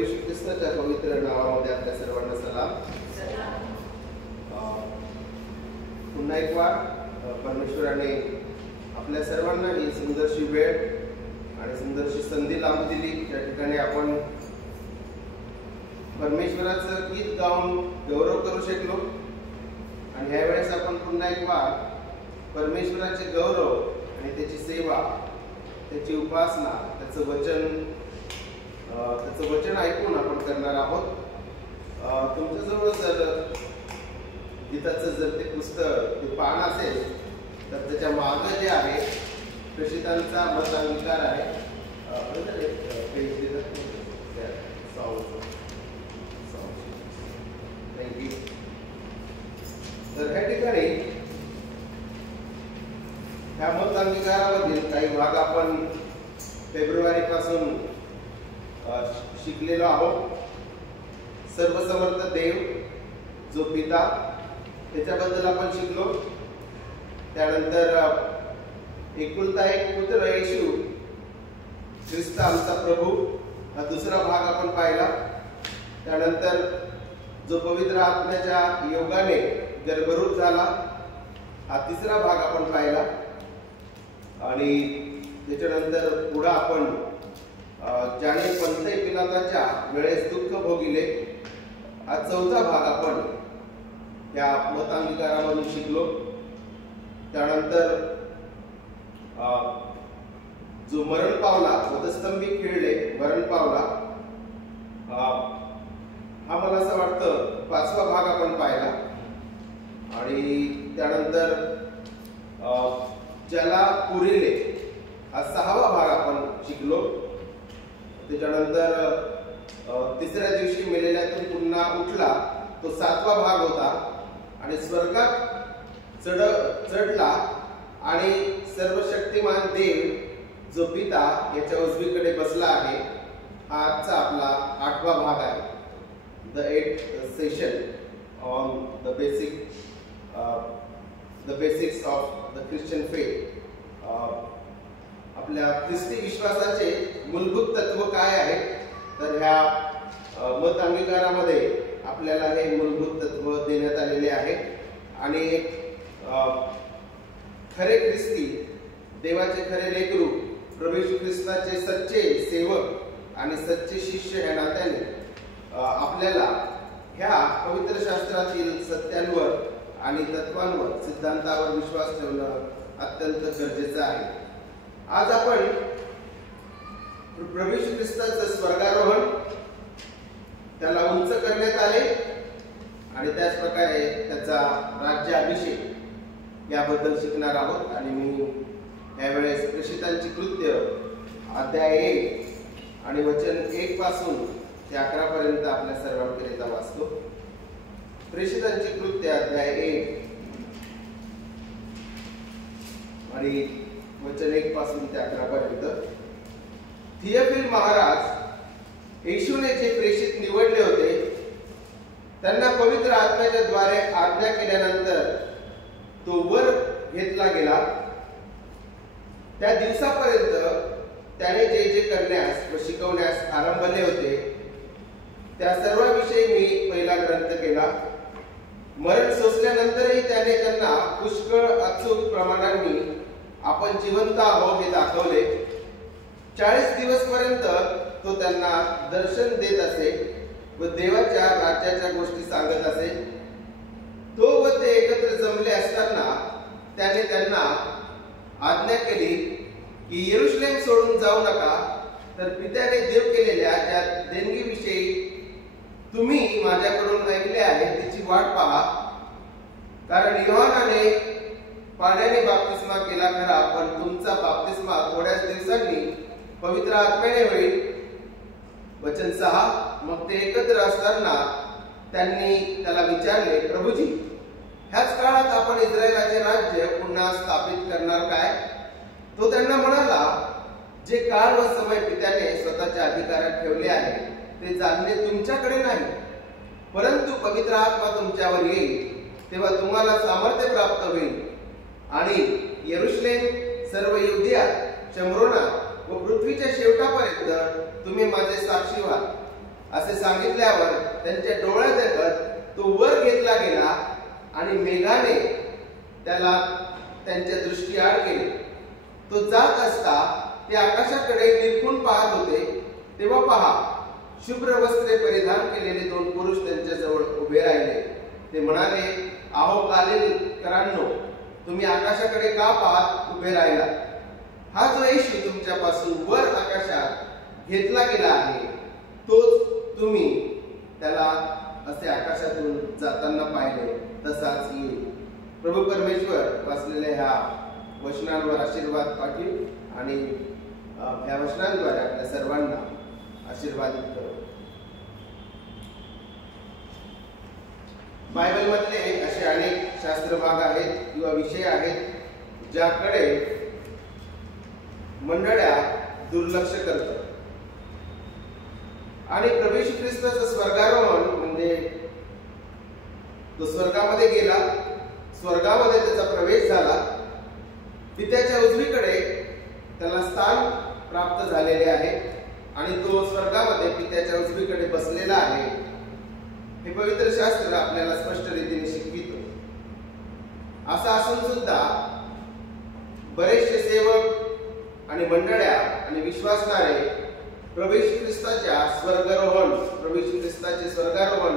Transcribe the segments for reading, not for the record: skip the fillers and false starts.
येशू ख्रिस्ताच्या पवित्र नावामध्ये आपल्या सर्वांना सलाम. पुन्हा एक वार परमेश्वराने आपल्या सर्वांना ही सुंदरशी वेळ आणि सुंदरशी संधी लावून दिली. त्या ठिकाणी आपण परमेश्वराचं गीत गाऊन गौरव करू शकलो. आणि ह्यावेळेस आपण पुन्हा एक वार परमेश्वराचे गौरव आणि त्याची सेवा, त्याची उपासना, त्याचं वचन ऐकून आपण करणार आहोत. तुमच्याजवळ जर गीताचं जर ते पुस्तक ते पान असेल तर त्याच्या मागं जे आहे प्रेषितांचा मत अंगीकार आहे. थँक्यू. तर ह्या ठिकाणी ह्या मत अंगीकारामधील काही भाग आपण फेब्रुवारी पासून शिकलेलो आहोत. सर्वसमर्थ देव जो पिता त्याच्याबद्दल आपण शिकलो. त्यानंतर एकुलता एक पुत्र येशू ख्रिस्त आमचा प्रभू हा दुसरा भाग आपण पाहिला. त्यानंतर जो पवित्र आत्म्याच्या योगाने गर्भरूप झाला हा तिसरा भाग आपण पाहिला. आणि त्याच्यानंतर पुढे आपण ज्याने पंथई पिलाताच्या वेळेस दुःख भोगिले हा चौथा भाग आपण या मतांगीकारामधून शिकलो. त्यानंतर जो मरण पावला, वधस्तंभी खेळले, मरण पावला, हा मला असं वाटतं पाचवा भाग आपण पाहिला. आणि त्यानंतर ज्याला पुरिले हा सहावा भाग आपण शिकलो. त्याच्यानंतर तिसऱ्या दिवशी मेलेल्यातून पुन्हा उठला तो सातवा भाग होता. आणि स्वर्गात चढला आणि सर्वशक्तिमान देव जो पिता याच्या उजवीकडे बसला आहे हा आजचा आपला आठवा भाग आहे. The 8th session on the basics of the Christian faith. आपल्या ख्रिस्ती विश्वासाचे मूलभूत तत्व काय आहे तर ह्या मत अंगीकारामध्ये आपल्याला हे मूलभूत तत्व देण्यात आलेले आहे. आणि खरे ख्रिस्ती देवाचे खरे लेकरू प्रभू येशू ख्रिस्ताचे सच्चे सेवक आणि सच्चे शिष्य ह्या नात्याने आपल्याला ह्या पवित्र शास्त्रातील सत्यांवर आणि तत्वांवर, सिद्धांतावर विश्वास ठेवणं अत्यंत गरजेचं आहे. आज आपण प्रभू येशू ख्रिस्ताचं स्वर्गारोहण, त्याला उंच करण्यात आले आणि त्याच प्रकारे त्याचा राज्याभिषेक याबद्दल शिकणार आहोत. आणि मी यावेळेस प्रेषितांची कृत्य अध्याय 1 आणि वचन 1 पासून ते 11 पर्यंत आपल्या सर्वांकरिता वाचतो. प्रेषितांची कृत्य अध्याय 1 आणि वचन 1 पासून ते 11 पर्यंत. थियोफिल महाराज येशूने जे प्रेषित निवडले होते त्यांना पवित्र आत्म्याच्या द्वारे आज्ञा केल्यानंतर तो वर घेतला गेला. त्या दिवसापर्यंत त्याने जे जे करण्यास व शिकवण्यास आरंभले होते त्या सर्वांविषयी मी पहिला ग्रंथ केला. मरण सोसल्यानंतरही त्याने त्यांना पुष्कळ अचूक प्रमाणांनी आपण जिवंत आहोत हे दाखवले. 40 दिवस पर्यंत तो त्यांना दर्शन देत असे व देवाच्या राज्याच्या गोष्टी सांगत असे. तो व ते एकत्र जमले असताना त्याने त्यांना आज्ञा केली की यरूशलेम सोडून जाऊ नका, तर पित्याने देव केलेल्या त्या देणगीविषयी तुम्ही माझ्याकडून ऐकले आहे तिची वाट पहा. कारण योहानाने पाण्याने बाप्तिस्मा केला खरा, पण तुमचा बाप्तिस्मा थोड्याच दिवसांनी पवित्र आत्म्याने होईल. वचन 6. मग ते एकत्र असताना त्यांनी त्याला विचारले, प्रभूजी, ह्याच काळात आपण इस्रायलाचे राज्य पुन्हा स्थापित करणार काय? तो त्यांना म्हणाला, जे काळ व समय पित्याने स्वतःच्या अधिकारात ठेवले आहे ते जाणणे तुमच्याकडे नाही, परंतु पवित्र आत्मा तुमच्यावर येईल तेव्हा तुम्हाला सामर्थ्य प्राप्त होईल आणि यरूशलेम, सर्व युदेया, शमरोना व पृथ्वीच्या शेवटापर्यंत तुम्ही माझे साक्षी व्हाल. असे सांगितल्यावर त्यांच्या डोळ्यात देखत तो वर घेतला गेला आणि मेघाने त्याला त्यांच्या दृष्टीआड केले. तो जात असता ते आकाशाकडे निरखून पाहत होते. तेव्हा पहा, शुभ्र वस्त्रे परिधान केलेले 2 पुरुष त्यांच्या जवळ उभे राहिले. ते म्हणाले, आहो गालिलेकरांनो, तुम्ही आकाशाकडे का पाहत उभे राहिला? हा जो येशू तुमच्यापासून वर आकाशात घेतला गेला आहे, तोच तुम्ही त्याला असे आकाशातून जाताना पाहिले तसाच येईल. प्रभू परमेश्वर वाचलेल्या ह्या वचनांवर आशीर्वाद पाठवू आणि ह्या वचनांद्वारे आपल्या सर्वांना आशीर्वादित करू. बायबल मधले असे अनेक शास्त्र भाग आहेत किंवा विषय आहेत ज्याकडे मंडळ्या दुर्लक्ष करतात. आणि प्रभू येशू ख्रिस्ताचं स्वर्गारोहण म्हणजे तो स्वर्गामध्ये गेला, स्वर्गामध्ये त्याचा प्रवेश झाला, पित्याच्या उजवीकडे त्याला स्थान प्राप्त झालेले आहे आणि तो स्वर्गामध्ये पित्याच्या उजवीकडे बसलेला आहे. हे पवित्र शास्त्र आपल्याला स्पष्ट रीतीने शिकवितो. असं असून सुद्धा बरेचसे सेवक आणि मंडळ्या आणि विश्वासणारे प्रभू येशू ख्रिस्ताच्या स्वर्गारोहण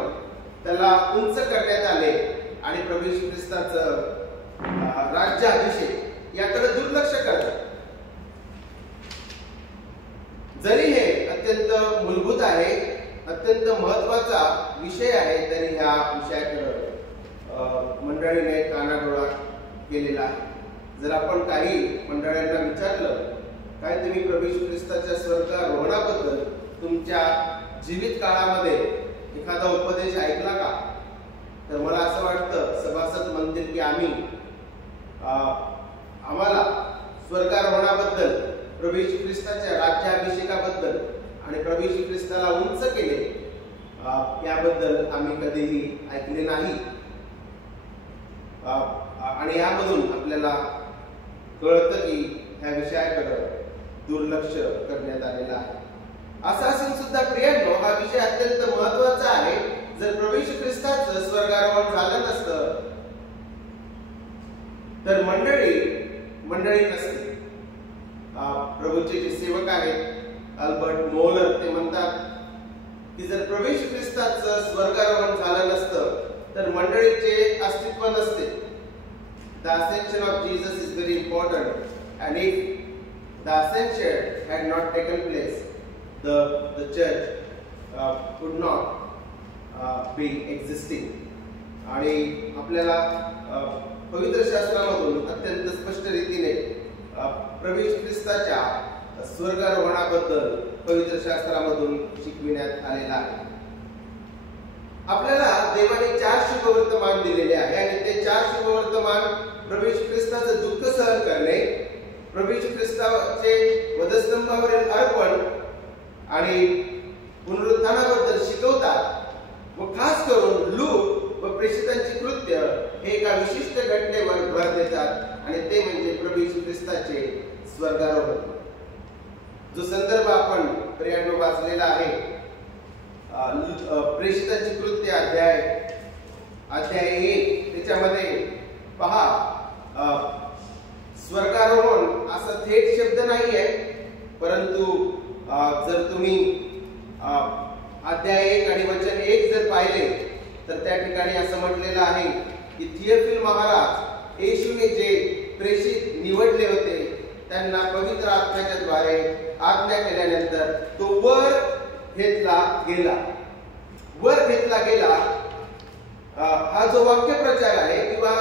त्याला उंच करण्यात आले आणि प्रभू येशू ख्रिस्ताचं राज्याभिषेक याकडे दुर्लक्ष करतात. जरी हे अत्यंत मूलभूत आहे, अत्यंत महत्वाचा विषय आहे, तरी ह्या विषयाकडे मंडळीने कानाडोळा केलेला आहे. जर आपण काही मंडळींना विचारलं, काय तुम्ही प्रभू येशू ख्रिस्ताच्या स्वर्गारोहणाबद्दल तुमच्या जीवित काळामध्ये एखादा उपदेश ऐकला का? तर मला असं वाटतं सभासद म्हणतील की आम्हाला स्वर्गारोहणाबद्दल, प्रभू येशू ख्रिस्ताच्या राज्याभिषेकाबद्दल आणि प्रभू येशू ख्रिस्ताला उंच केले याबद्दल आम्ही कधीही ऐकले नाही. आणि यामधून आपल्याला कळतं की ह्या विषयाकडे दुर्लक्ष करण्यात आलेलं आहे. असं असून सुद्धा प्रियांनो, हा विषय अत्यंत महत्वाचा आहे. जर प्रभू येशू ख्रिस्ताचं स्वर्गारोहण झालं नसतं तर मंडळी नसते. प्रभूचे जे सेवक आहेत अल्बर्ट मोहलर ते म्हणतात की जर प्रभू येशू ख्रिस्ताचं स्वर्गारोहण झालं नसतं तर मंडळीचे अस्तित्व नसते. The ascension of Jesus is very important, and if the ascension had not taken place, the church could not be existing. आणि आपल्याला पवित्र शास्त्रामधून अत्यंत स्पष्ट रीतीने प्रभू येशू ख्रिस्ताच्या स्वर्गारोहणाबद्दल पवित्र शास्त्रामधून शिकविण्यात आलेला आहे. आपल्याला देवाने 4 शुभवर्तमान दिलेले आहे आणि ते 4 शुभवर्तमान प्रभू येशू ख्रिस्ताचं दुःख सहन करणे, प्रभू येशू ख्रिस्ताचे वधस्तंभावरील अर्पण आणि पुनरुत्थानाबद्दल शिकवतात व खास करून लूक व प्रेषितांची कृत्य हे एका विशिष्ट घटनेवर भर देतात आणि ते म्हणजे प्रभू येशू ख्रिस्ताचे स्वर्गारोहण. जो संदर्भ आपण प्रियांनो वाचलेला आहे प्रेषितांची कृत्य अध्याय 1 त्याच्यामध्ये पहा, स्वर्गारोहण असा थेट शब्द नाही आहे, परंतु जर तुम्ही अध्याय 1 आणि वचन 1 जर पाहिले तर त्या ठिकाणी असं म्हटलेलं आहे की थियोफिल महाराज येशूने जे प्रेषित निवडले होते त्यांना पवित्र आत्म्याच्या द्वारे आज्ञा केल्यानंतर तो वर घेतला गेला. हा जो वाक्यप्रचार आहे किंवा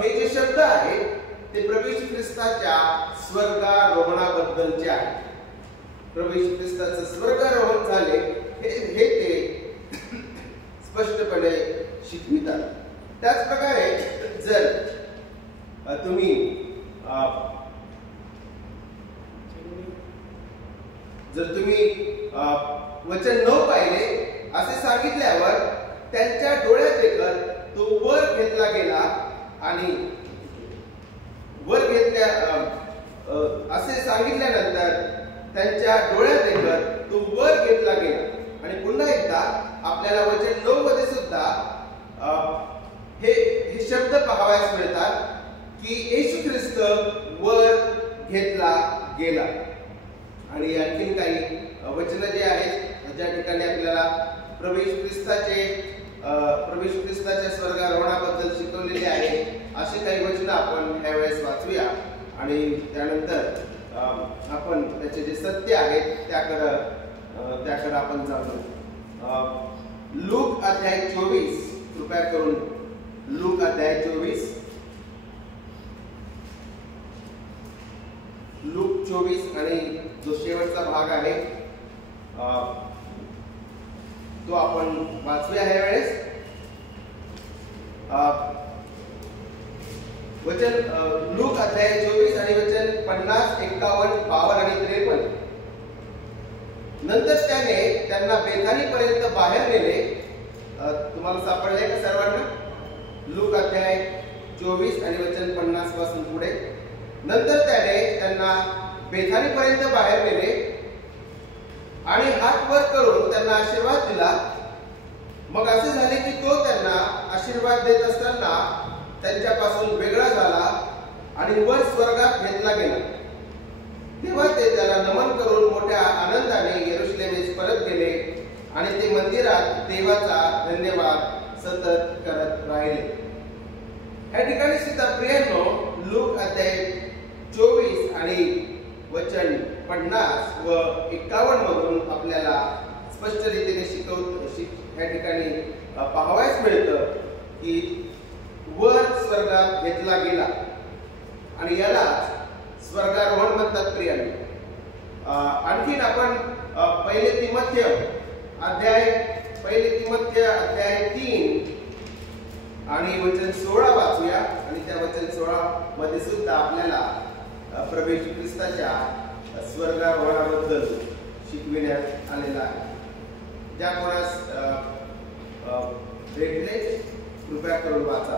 हे जे शब्द आहे ते प्रभू येशू ख्रिस्ताच्या स्वर्गारोहणाबद्दलचे आहे. प्रभू येशू ख्रिस्ताचं स्वर्गारोहण झाले हे ते स्पष्टपणे शिकवितात. त्याचप्रकारे जर तुम्ही वचन 9 पाहिले, असे सांगितल्यावर त्यांच्या डोळ्यात देखत तो वर घेतला गेला आणि असे सांगितल्यानंतर त्यांच्या डोळ्यात देखत तो वर घेतला गेला आणि पुन्हा एकदा आपल्याला वचन 9 मध्ये सुद्धा हे शब्द पाहावयास मिळतात की येशू ख्रिस्त वर घेतला गेला. आणि आणखीन काही वचन जे आहेत ज्या ठिकाणी आपल्याला प्रभू येशू ख्रिस्ताच्या स्वर्गारोहणाबद्दल शिकवलेले आहे, असे काही वचन आपण ह्यावेळेस वाचूया आणि त्यानंतर आपण त्याचे जे सत्य आहेत त्याकडे आपण जाऊ. लूक अध्याय 24, कृपया करून लूक अध्याय 24 आणि जो शेवटचा भाग आहे तो आपण वाचूया ह्या वेळेस. वचन लूक अध्याय 24 आणि वचन 50, 51, 52 आणि 53. नंतर त्याने त्यांना बेथानी पर्यंत बाहेर नेले. तुम्हाला सापडले का सर्वांना? लूक अध्याय 24 आणि वचन 50 पासून पुढे. नंतर त्याने त्यांना बेथानी पर्यंत बाहेर नेले आणि हात वर करून त्यांना आशीर्वाद दिला. मग असे झाले की तो त्यांना आशीर्वाद देत असताना त्यांच्यापासून वेगळा झाला आणि वर स्वर्गात घेतला गेला. तेव्हा ते त्याला नमन करून मोठ्या आनंदाने यरूशलेमेस परत गेले आणि ते मंदिरात देवाचा धन्यवाद सतत करत राहिले. या ठिकाणी सुद्धा प्रियांनो, लूक अध्याय 24 आणि वचन 50 व 51 मधून आपल्याला स्पष्ट रीतीने या ठिकाणी पाहावयास मिळतं की वर स्वर्गात घेतला गेला आणि याला स्वर्गारोहण म्हणतात प्रियांनो. आणखीन आपण पहिले तिमोथेय अध्याय 3 आणि वचन 16 वाचूया आणि त्या वचन 16 मध्ये सुद्धा आपल्याला प्रभू येशू ख्रिस्ताच्या स्वर्गारोहणाबद्दल शिकविण्यात आलेला आहे. ज्या कोणास भेटले कृपया करून वाचा.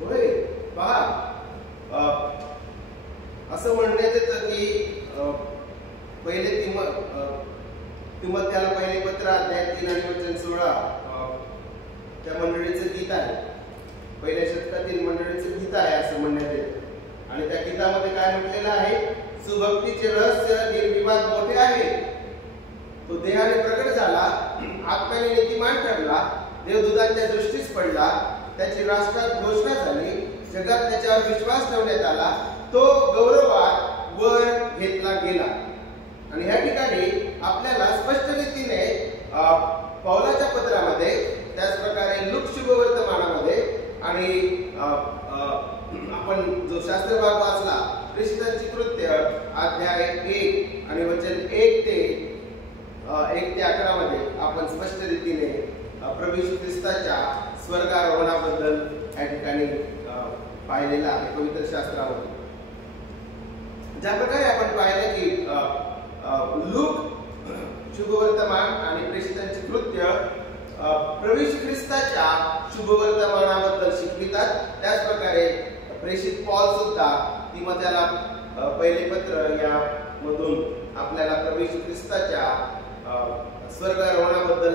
होय, पहा, असं म्हणण्यात येतं की पहिले तिमोथेयाला पहिले पत्र अध्याय 3 आणि वचन 16 त्या मंडळीचं गीत आहे. पहिल्या शतकातील मंडळीचं गीत आहे असं म्हणण्यात येतं. आणि त्या गीतामध्ये काय म्हटलेलं आहे? सुभक्तीचे रहस्य निर्विवाद मोठे आहे. तो देहाने प्रकट झाला, आत्म्याने नीतिमान ठरला, देवदूतांच्या दृष्टीस पडला, त्याची राष्ट्रात घोषणा झाली, जगात त्याच्यावर विश्वास ठेवण्यात आला, तो गौरवात वर घेतला गेला. आणि या ठिकाणी आपल्याला स्पष्ट रीतीने पौलाच्या पत्रामध्ये, त्याच प्रकारे लूक शुभवर्तमानामध्ये आणि आपण जो शास्त्र भाग वाचला ख्रिस्ताची कृत्य अध्याय 1 आणि वचन 1 ते 11 मध्ये आपण स्पष्ट रीतीने प्रभू येशू ख्रिस्ताच्या स्वर्गारोहणाबद्दल या ठिकाणी पाहिलेलं आहे पवित्र शास्त्रामध्ये. ज्या प्रकारे आपण पाहिलं की लूक शुभवर्तमान आणि प्रेषितांची कृत्य प्रभू येशू ख्रिस्ताच्या शुभवर्तमानाबद्दल शिकवितात, त्याच प्रकारे प्रेषित पौल सुद्धा तिमोथेयाला पहिले पत्र या मधून आपल्याला प्रभू येशू ख्रिस्ताच्या स्वर्गारोहणाबद्दल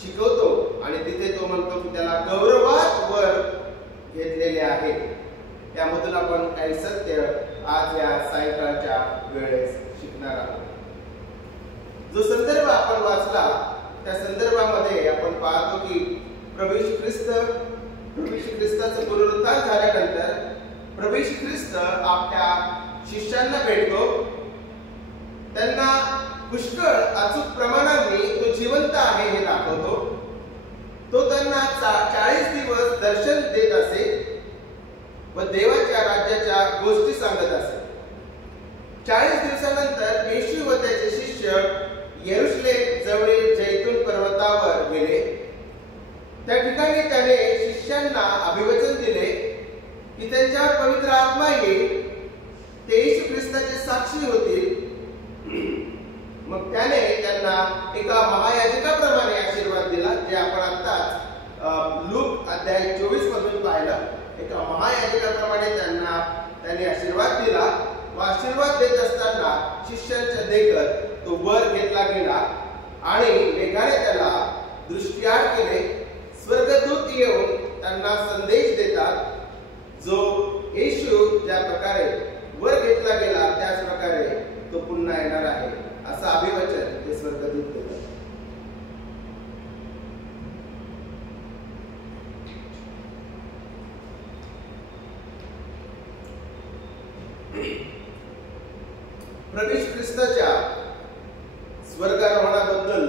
शिकवतो आणि तिथे तो म्हणतो की त्याला गौरवात वर घेतलेले आहे. त्यामधून आपण काही सत्य आज या सायंकाळच्या वेळेस शिकणार आहोत. जो संदर्भ आपण वाचला त्या संदर्भामध्ये आपण पाहतो की प्रभू येशू ख्रिस्ताचं पुनरुत्थान झाल्यानंतर प्रभू येशू ख्रिस्त आपल्या शिष्यांना भेटतो, त्यांना पुष्कळ अचूक प्रमाणाने तो जिवंत आहे हे दाखवतो. तो त्यांना 40 दिवस दर्शन देत असे व देवाच्या राज्याच्या गोष्टी सांगत असे. 40 दिवसानंतर येशू व त्याचे शिष्य यरूशलेम जवळील जैतून पर्वतावर गेले. त्या ठिकाणी त्याने शिष्यांना अभिवचन दिले की त्यांच्यावर पवित्र आत्मा येईल, ते येशू ख्रिस्ताचे साक्षी होतील. मग मग त्याने त्यांना एका महायाजकाप्रमाणे आशीर्वाद दिला, जे आपण आत्ताच लूक अध्याय 24 मधून पाहिलं. एका महायाजकाप्रमाणे त्याने आशीर्वाद दिला व आशीर्वाद देत असताना शिष्यांच्या देखत तो वर घेतला गेला आणि मेघाने त्याला दृष्टिआड केले. स्वर्गदूत येऊन त्यांना संदेश देतात, जो येशू ज्या प्रकारे वर घेतला गेला त्याच प्रकारे तो पुन्हा येणार आहे, असं अभिवचन ते स्वर्गदूत देतात. प्रभू ख्रिस्ताच्या स्वर्गारोहणाबद्दल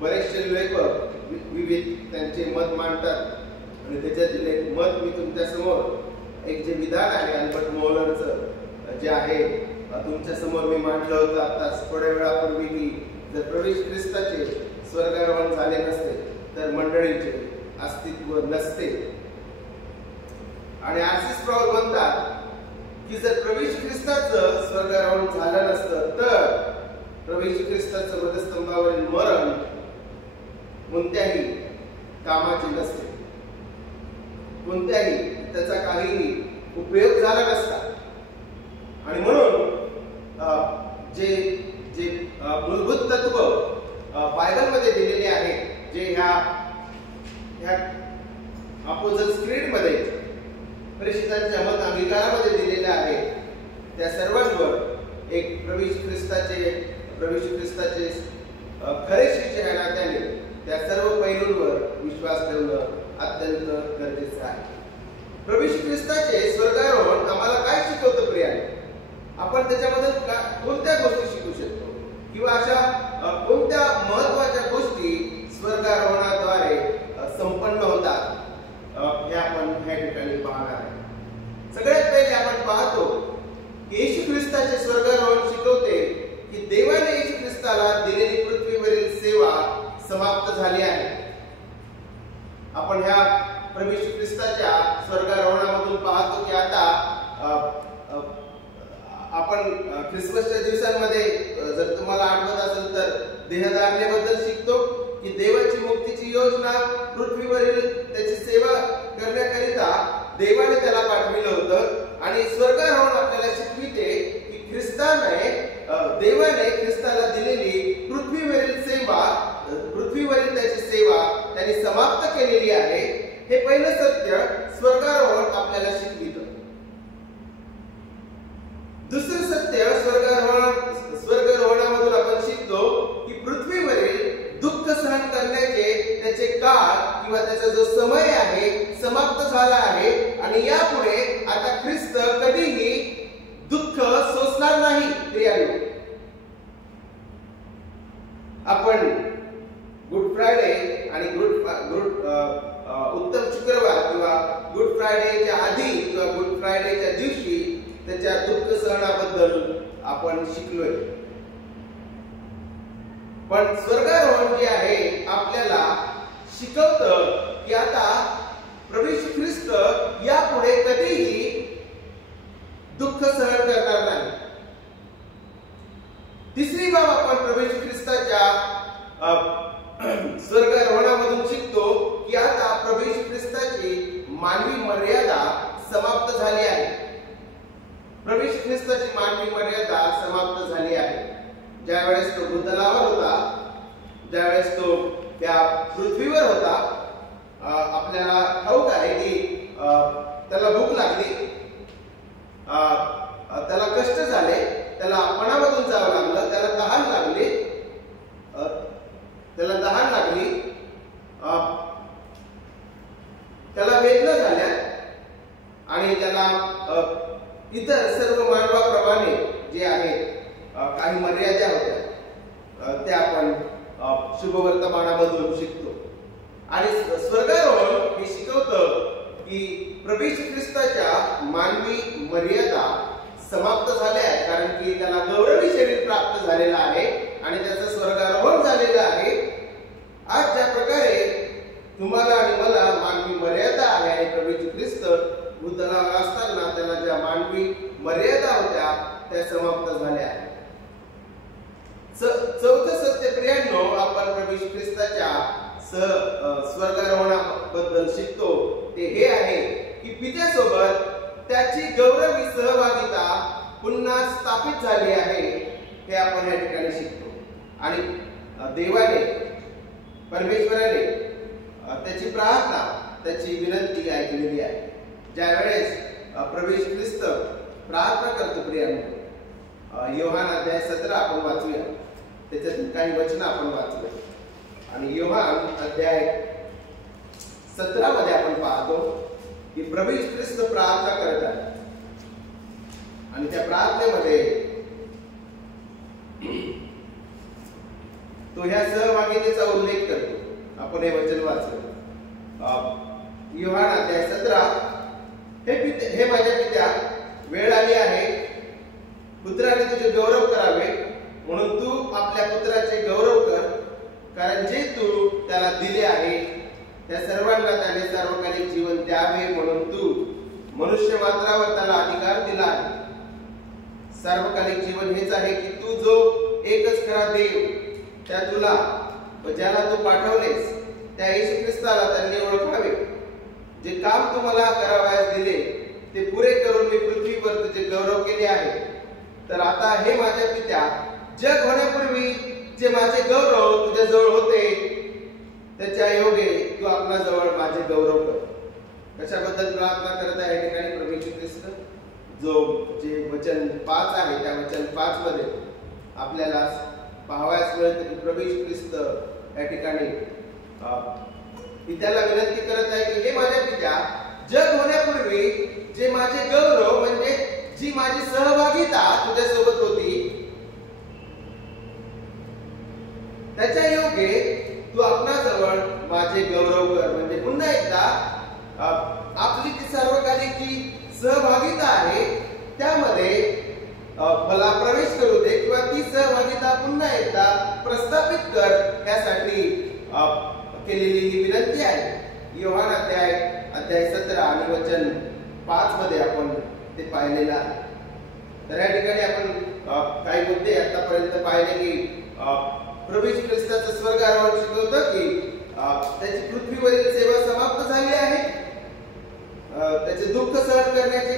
बरेचसे लेखक विविध त्यांचे मत मांडतात आणि त्याच्यातील एक मत मी तुमच्या समोर एक जे विधान आहे अल्बर्ट मोहलरचं जे आहे तुमच्या समोर मी मांडलं होतं आताच थोड्या वेळापूर्वी, की जर प्रभू ख्रिस्ताचे स्वर्गारोहण झाले नसते तर मंडळीचे अस्तित्व नसते. आणि आर.सी. स्प्रॉल म्हणतात की जर प्रभू ख्रिस्ताचं स्वर्गारोहण झालं नसतं तर प्रभू ख्रिस्ताचं वधस्तंभावरील मरण कोणत्याही कामाचे नसते, कोणत्याही त्याचा काही उपयोग झाला नसता. आणि म्हणून जे जे मूलभूत तत्व बायबलमध्ये दिलेले आहेत, जे ह्या अपोझल्स क्रीड मध्ये प्रेषितांच्या मत अंगीकारामध्ये दिलेले आहेत, त्या सर्वांवर एक प्रभू ख्रिस्ताचे खरे शिष्य या नात्याने त्या सर्व पैलूंवर विश्वास ठेवणं अत्यंत गरजेचं आहे. प्रभू ख्रिस्ताचे स्वर्गारोहण आम्हाला काय शिकवतं प्रियाने? आपण त्याच्यामधून कोणत्या गोष्टी शिकू शकतो किंवा अशा कोणत्या महत्वाच्या गोष्टी स्वर्गारोहणाद्वारे संपन्न होतात, हे आपण ह्या ठिकाणी पाहणार आहे. सगळ्यात पहिले आपण पाहतो की येशू ख्रिस्ताचे स्वर्गारोहण शिकवते की देवाने येशू ख्रिस्ताला दिलेली पृथ्वीवरील सेवा समाप्त झाली आहे. आपण ह्या प्रभू ख्रिस्ताच्या स्वर्गारोहणामधून पाहतो की आता आपण ख्रिसमसच्या दिवसांमध्ये जर तुम्हाला आठवत असेल तर देहधारणेबद्दल शिकतो की देवाची मुक्तीची योजना पृथ्वीवरील त्याची सेवा करण्याकरिता देवाने त्याला पाठविलं होतं. आणि स्वर्गारोहण आपल्याला शिकविते की देवाने ख्रिस्ताला दिलेली पृथ्वीवरील त्याची सेवा त्यांनी समाप्त केलेली आहे. हे पहिलं सत्य स्वर्गारोहण आपल्याला शिकवितं. दुसरं सत्य स्वर्गारोहणामधून आपण शिकतो की पृथ्वीवरील दुःख सहन करण्याचे त्याचे काळ किंवा त्याचा जो समय आहे समाप्त झाला आहे आणि यापुढे आता ख्रिस्त कधीही दुःख सोसणार नाही. प्रियानो, आपण गुड फ्रायडे आणि उत्तम शुक्रवार किंवा गुड फ्रायडेच्या आधी किंवा गुड फ्रायडेच्या दिवशी त्याच्या दुःख सहनाबद्दल आपण शिकलोय. पण स्वर्गारोहण जे आहे आपल्याला शिकवतं की आता प्रभू ख्रिस्त यापुढे कधीही दुःख सहन करणार नाही. तिसरी बाब आपण प्रभू ख्रिस्ताच्या स्वर्गारोहणामधून शिकतो की आता प्रभू ख्रिस्ताची मानवी मर्यादा समाप्त झाली आहे. प्रभू ख्रिस्ताची मानवी मर्यादा समाप्त झाली आहे. ज्यावेळेस तो भूतलावर होता, ज्यावेळेस तो त्या पृथ्वीवर होता, आपल्याला ठाऊक आहे की त्याला भूक लागली, त्याला कष्ट झाले, त्याला पणामधून जावं लागलं, त्याला तहान लागली, त्याला वेदना झाल्या आणि त्याला इतर सर्व मानवाप्रमाणे जे आहेत काही मर्यादा होत्या, त्या आपण शुभवर्तमानामधून शिकतो. आणि स्वर्गारोहण हे शिकवतं की प्रभू ख्रिस्ताच्या मानवी मर्यादा समाप्त झाल्या आहेत, कारण की त्याला गौरवी शरीर प्राप्त झालेलं आहे आणि त्याचं स्वर्गारोहण झालेलं आहे. आज ज्या प्रकारे तुम्हाला आणि मला मानवी मर्यादा आहे आणि प्रभू ख्रिस्त भूतलावर असताना त्याला ज्या मानवी मर्यादा होत्या त्या समाप्त झाल्या आहेत. चौथं सत्य प्रियांनो, आपण प्रभू येशू ख्रिस्ताच्या स्वर्गारोहणाबद्दल शिकतो ते हे आहे की पित्यासोबत त्याची गौरवी सहभागिता पुन्हा स्थापित झाली आहे, हे आपण या ठिकाणी शिकतो. आणि देवाने, परमेश्वराने त्याची प्रार्थना, त्याची विनंती ऐकलेली आहे. ज्या वेळेस प्रभू येशू ख्रिस्त प्रार्थना करतो प्रियांनो, योहान अध्याय 17 आपण वाचूया, त्याच्यातून काही वचन आपण वाचूया. आणि योहान अध्याय 17 मध्ये आपण पाहतो की प्रभू येशू ख्रिस्त प्रार्थना करतात आणि त्या प्रार्थनेमध्ये तो ह्या सहभागितेचा उल्लेख करतो. आपण हे वचन वाचलं. योहान अध्याय 17, हे माझ्या पित्या, वेळ आली आहे पुत्राने तुझे गौरव करावे, म्हणून तू आपल्या पुत्राचे गौरव कर, कारण जे तू त्याला दिले आहे त्या सर्वांना त्याने सार्वकालिक जीवन द्यावे, म्हणून तू मनुष्य मात्रावर त्याला अधिकार दिला आहे. सार्वकालिक जीवन हेच आहे की तू जो एकच खरा देव त्या तुला व ज्याला तू पाठवलेस त्या येशू ख्रिस्ताला त्यांनी ओळखावे. जे काम तू मला करावयास दिले ते पुरे करून मी पृथ्वीवर तुझे गौरव केले आहे. तर आता हे माझ्या पित्या, जग होण्यापूर्वी जे माझे गौरव तुझ्या जवळ होते त्याच्या योगे तू आपल्या जवळ माझे गौरव कर. कशाबद्दल प्रार्थना करत आहे या ठिकाणी प्रभू येशू ख्रिस्त? जे वचन 5 आहे त्या वचन 5 मध्ये आपल्याला पाहावयास मिळते की प्रभू येशू ख्रिस्त या ठिकाणी पित्याला विनंती करत आहे की हे माझ्या पित्या, जग होण्यापूर्वी जे माझे गौरव म्हणजे जी माझी सहभागिता तुझ्या सोबत होती त्याच्या योगे तू आपणाजवळ माझे गौरव कर. म्हणजे पुन्हा एकदा आपली ती सार्वकालिक सहभागिता आहे त्यामध्ये मला प्रवेश करू दे, किंवा ती सहभागिता पुन्हा एकदा प्रस्थापित कर, यासाठी केलेली ही विनंती आहे. योहान अध्याय 17 आणि वचन 5 मध्ये आपण ते पाहिलेलं आहे. तर या ठिकाणी आपण काही मुद्दे आतापर्यंत पाहिले की प्रभू येशू ख्रिस्ताचं स्वर्गारोहण शिकवतं की त्याची पृथ्वीवरील सेवा समाप्त झाली आहे, त्याचे दुःख सहन करण्याची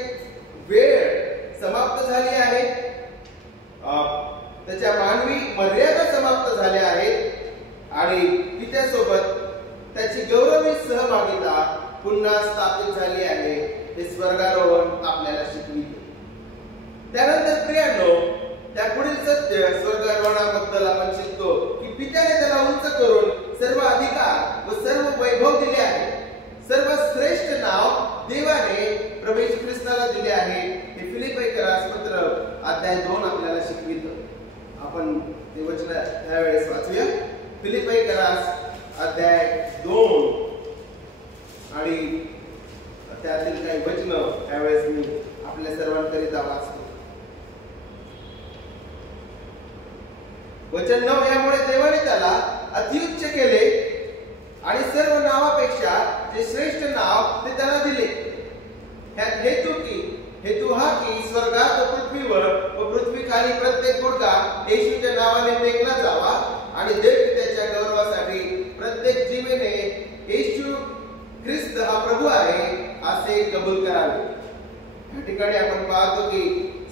वेळ समाप्त झाली आहे, त्याच्या मानवी मर्यादा समाप्त झाल्या आहेत आणि पित्यासोबत त्याची गौरवी सहभागिता पुन्हा स्थापित झाली आहे. हे स्वर्गारोहण आपल्याला शिकविते. त्यानंतर प्रियांनो, त्या पुढील सत्य स्वर्गारोहणाबद्दल आपण शिकतो की पित्याने त्याला उंच करून सर्व अधिकार व सर्व वैभव दिले आहे. सर्व श्रेष्ठ नाव देवाने प्रभू येशू ख्रिस्ताला दिले आहे. हे फिलिप्पीकरास पत्र अध्याय 2 आपल्याला शिकवितं. आपण ते वचन त्यावेळेस वाचूया. फिलिप्पीकरास अध्याय 2 आणि त्यातील काही वचन त्यावेळेस मी आपल्या सर्वांकरिता वाचतो. वचन 9, यामुळे देवाने त्याला अतिउच्च केले आणि सर्व नावापेक्षा जे श्रेष्ठ नाव ते त्याला दिले. ह्यात हेतू हा की स्वर्गात व पृथ्वीवर व पृथ्वीखाली प्रत्येक गुडघा येशूच्या नावाने टेकला जावा आणि देव पित्याच्या गौरवासाठी प्रत्येक जीवेने येशू ख्रिस्त हा प्रभू आहे असे कबूल करावे. या ठिकाणी आपण पाहतो की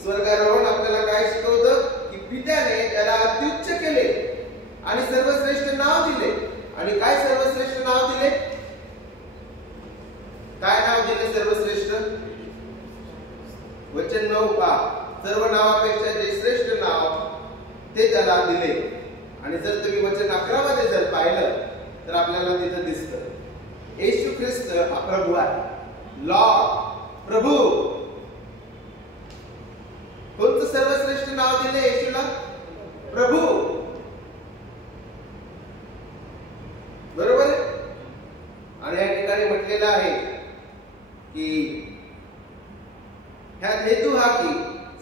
स्वर्गारोहण आपल्याला काय शिकवतं की पित्याने त्याला अत्युच्च केले आणि सर्वश्रेष्ठ नाव दिले. आणि काय सर्वश्रेष्ठ नाव दिले? काय नाव दिले सर्वश्रेष्ठ? वचन 9 पहा. सर्व नावापेक्षा जे श्रेष्ठ नाव ते त्याला दिले. आणि जर तुम्ही वचन 11 मध्ये जर पाहिलं तर आपल्याला तिथं दिसतं येशू ख्रिस्त हा प्रभू आहे. लॉर्ड, प्रभू. कोणतं सर्वश्रेष्ठ नाव दिले येशूला? प्रभू. बरोबर. आणि या ठिकाणी म्हटलेलं आहे की ह्यात हेतू हा की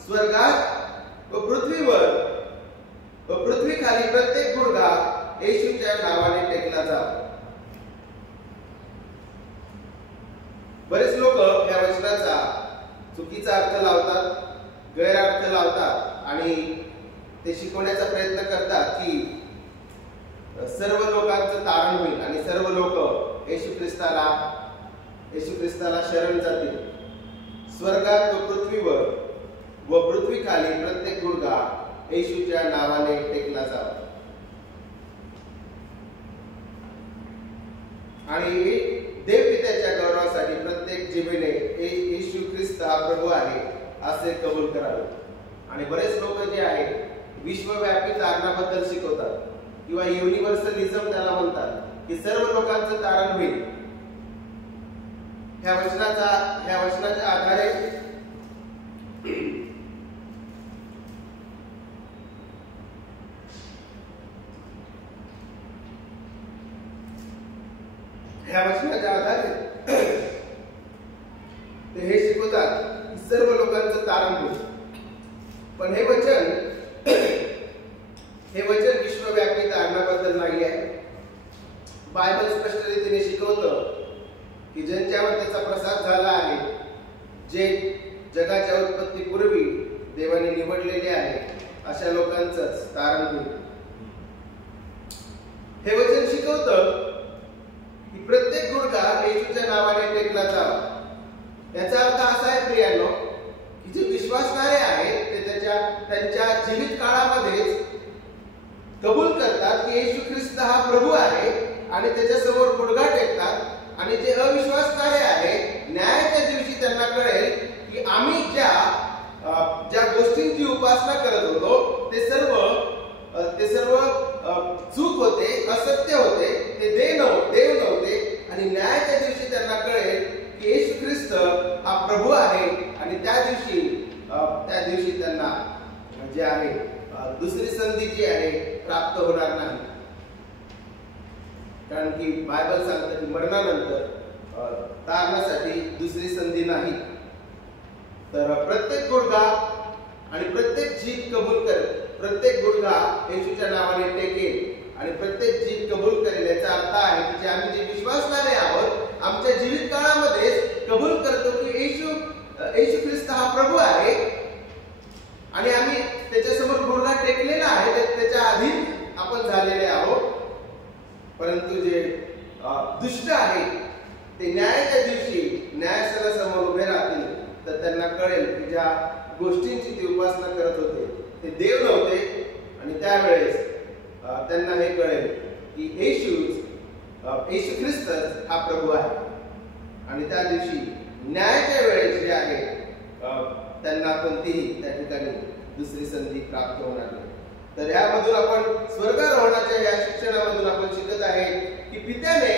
स्वर्गात व पृथ्वीवर व पृथ्वीखाली प्रत्येक गुडघा येशूच्या नावाने टेकला जावा. बरेच लोक या वचनाचा चुकीचा अर्थ लावतात, गैरअर्थ लावतात आणि ते शिकवण्याचा प्रयत्न करतात की सर्व लोकांचं तारण होईल आणि सर्व लोक येशू ख्रिस्ताला शरण जातील. स्वर्गात व पृथ्वीवर व पृथ्वीखाली प्रत्येक गुडघा येशूच्या नावाने टेकला जावा. आणि देवपित्याच्या गौरवासाठी प्रत्येक जिभेने येशू ख्रिस्त हा प्रभू आहे असे कबूल करावे. आणि बरेच लोक जे आहेत विश्वव्यापी तारणाबद्दल शिकवतात किंवा युनिव्हर्सलिझम त्याला म्हणतात की सर्व लोकांचं तारण होईल. ह्या वचनाच्या आधारे ते हे शिकवतात की सर्व लोकांचं तारण होईल. पण हे वचन विश्वव्यापी तारणाबद्दल नाही आहे. बायबल स्पष्ट रीतीने शिकवतं की ज्यांच्यावर त्याचा प्रसाद झाला आहे, जे जगाच्या उत्पत्तीपूर्वी देवाने निवडलेले आहे, अशा लोकांचंच तारण होईल. हे वचन शिकवतं की प्रत्येक गुडघा येशूच्या नावाने टेकला जावा. याचा अर्थ असा आहे प्रियांनो की जे विश्वासणारे आहेत ते त्यांच्या जीवित काळामध्येच कबूल करतात की येशू ख्रिस्त हा प्रभू आहे आणि त्याच्या समोर गुडघा टेकतात. आणि जे अविश्वासणारे आहेत न्यायाच्या दिवशी त्यांना कळेल की आम्ही ज्या गोष्टींची उपासना करत होतो ते सर्व चूक होते, असत्य होते, ते देव नव्हते. आणि न्यायाच्या दिवशी त्यांना कळेल की येशू ख्रिस्त हा प्रभू आहे. आणि त्या दिवशी त्यांना जे आहे दुसरी संधी जी आहे प्राप्त होणार नाही. कारण की बायबल सांगतं की मरणानंतर तारणासाठी दुसरी संधी नाही. तर प्रत्येक गुडघा आणि प्रत्येक जीभ कबूल करेल, प्रत्येक गुडघा येशूच्या नावाने टेकेल आणि प्रत्येक जीभ कबूल करेल. याचा अर्थ आहे की आम्ही जे विश्वासणारे आहोत आमच्या जीवित काळामध्ये कबूल करतो की येशू ख्रिस्त हा प्रभू आहे आणि आम्ही त्याच्यासमोर गुडघा टेकलेला आहे, त्याच्या अधीन आपण झालेले आहोत. परंतु जे दुष्ट आहे ते न्यायाच्या दिवशी न्यायस्थानासमोर उभे राहतील तर त्यांना कळेल की ज्या गोष्टींची ते उपासना करत होते ते देव नव्हते. आणि त्यावेळेस त्यांना हे कळेल की येशू ख्रिस्त हा प्रभू आहे. आणि त्या दिवशी न्यायाच्या वेळेस जे आहे त्यांना कोणतीही त्या ठिकाणी दुसरी संधी प्राप्त होणार नाही. तर यामधून आपण स्वर्गारोहणाच्या या शिक्षणामधून आपण शिकत आहे की पित्याने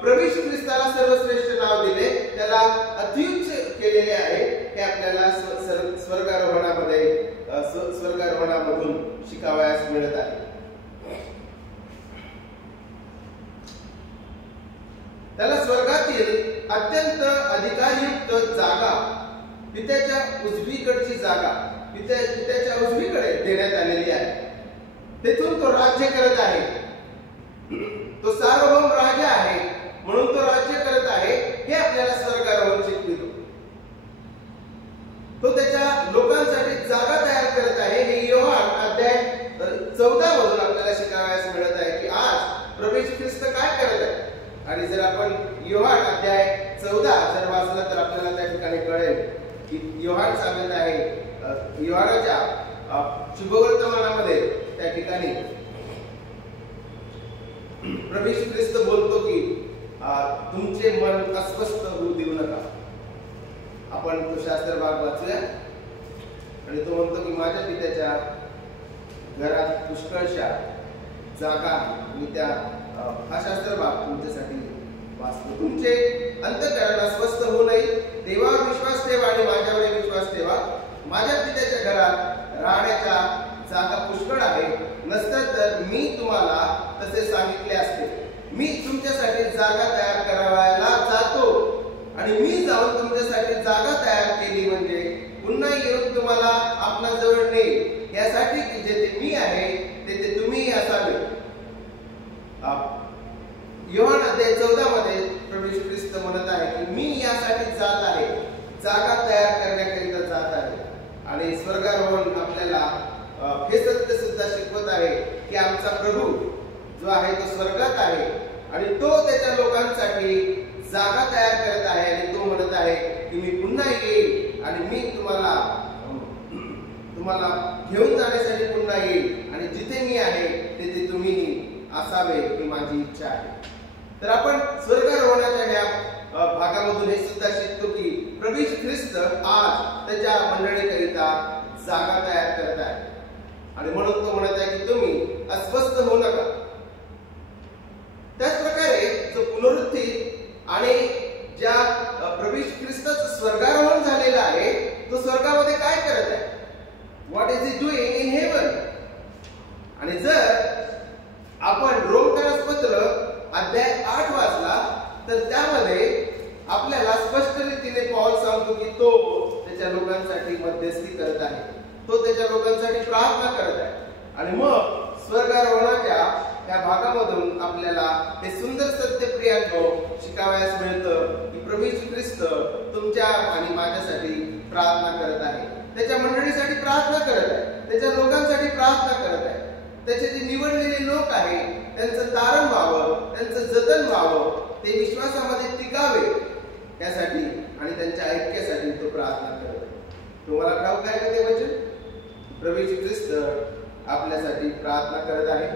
प्रभू येशू ख्रिस्ताला सर्वश्रेष्ठ नाव दिले, त्याला अत्युच्च केलेले आहे. हे आपल्याला स्वर्गारोहणामधून शिकावयास मिळत आहे. त्याला स्वर्गातील अत्यंत अधिकारयुक्त जागा, पित्याच्या उजवीकडची जागा पित्याच्या उजवीकडे देण्यात आलेली आहे. तेथून तो राज्य करत आहे. तो सार्वभौम राजा आहे म्हणून तो राज्य करत आहे. हे आपल्याला स्वर्गारोहण शिकवितो. तो त्याच्या लोकांसाठी जागा तयार करत आहे. हे योहान अध्याय 14 मधून आपल्याला शिकावयास मिळत आहे की आज प्रभू येशू ख्रिस्त काय करत आहे. आणि जर आपण योहान अध्याय 14 जर वाचला तर आपल्याला त्या ठिकाणी कळेल की योहान सांगत आहे, योहानाच्या शुभवर्तमानामध्ये त्या ठिकाणी प्रभू येशू ख्रिस्त बोलतो की तुमचे मन अस्वस्थ होऊ देऊ नका. आपण तो शास्त्र भाग वाचूया. आणि तो म्हणतो की माझ्या पित्याच्या घरात पुष्कळशा जागा आणि त्या हा शास्त्र भाग तुमच्यासाठी वाचतो. तुमचे अंतःकरण अस्वस्थ होऊ नये. देवावर विश्वास ठेवा आणि माझ्यावर विश्वास ठेवा. माझ्या पित्याच्या घरात राहण्याच्या जागा पुष्कळ आहे. नसतं तर मी तुम्हाला तसे सांगितले असते. मी तुमच्यासाठी जागा तयार करायला जातो आणि मी जाऊन तुमच्यासाठी जागा तयार केली म्हणजे पुन्हा येऊन तुम्हाला आपल्या जवळ नेईल, यासाठी की जेथे मी आहे तेथे तुम्ही असावे. योहान अध्याय 14 मध्ये प्रभू येशू ख्रिस्त म्हणत आहे की मी यासाठी जात आहे, जागा तयार करण्याकरिता जात आहे. आणि स्वर्गारोहण आपल्याला आहे की आमचा प्रभू जो आहे तो स्वर्गात आहे आणि तो त्याच्या लोकांसाठी जागा तयार करत आहे आणि तो म्हणत आहे की मी पुन्हा येईल आणि मी तुम्हाला घेऊन जाण्यासाठी पुन्हा येईल आणि जिथे मी आहे तिथे तुम्हीही असावे ही माझी इच्छा आहे. तर आपण स्वर्गारोहणाच्या ह्या भागामधून हे सुद्धा शिकतो की प्रभू येशू ख्रिस्त आज त्याच्या मंडळीकरिता जागा तयार करत आहे आणि म्हणून तो म्हणत आहे की तुम्ही अस्वस्थ होऊ नका. त्याच प्रकारे जो पुनरुत्थी आणि ज्या प्रभू येशू ख्रिस्ताचं स्वर्गारोहण झालेलं आहे तो स्वर्गामध्ये काय करत आहे, what is he doing in heaven. आणि जर आपण रोमकरास पत्र अध्याय 8 वाचला तर त्यामध्ये आपल्याला स्पष्ट रीतीने पौल सांगतो की तो त्याच्या लोकांसाठी मध्यस्थी करत आहे, तो त्याच्या लोकांसाठी प्रार्थना करत आहे. आणि मग स्वर्गारोहणाच्या या भागामधून आपल्याला हे सुंदर सत्य प्रियांनो शिकावयास मिळतं की प्रभू येशू ख्रिस्त तुमच्या आणि माझ्यासाठी प्रार्थना करत आहे, त्याच्या मंडळीसाठी प्रार्थना करत आहे, त्याच्या लोकांसाठी प्रार्थना करत आहे. त्याचे जे निवडलेले लोक आहेत त्यांचं तारण व्हावं, त्यांचं जतन व्हावं, ते विश्वासामध्ये टिकावे यासाठी आणि त्यांच्या ऐक्यासाठी तो प्रार्थना करत आहे. तुम्हाला ठाऊक आहे का ते वचन? प्रभू येशू ख्रिस्त आपल्यासाठी प्रार्थना करत आहे.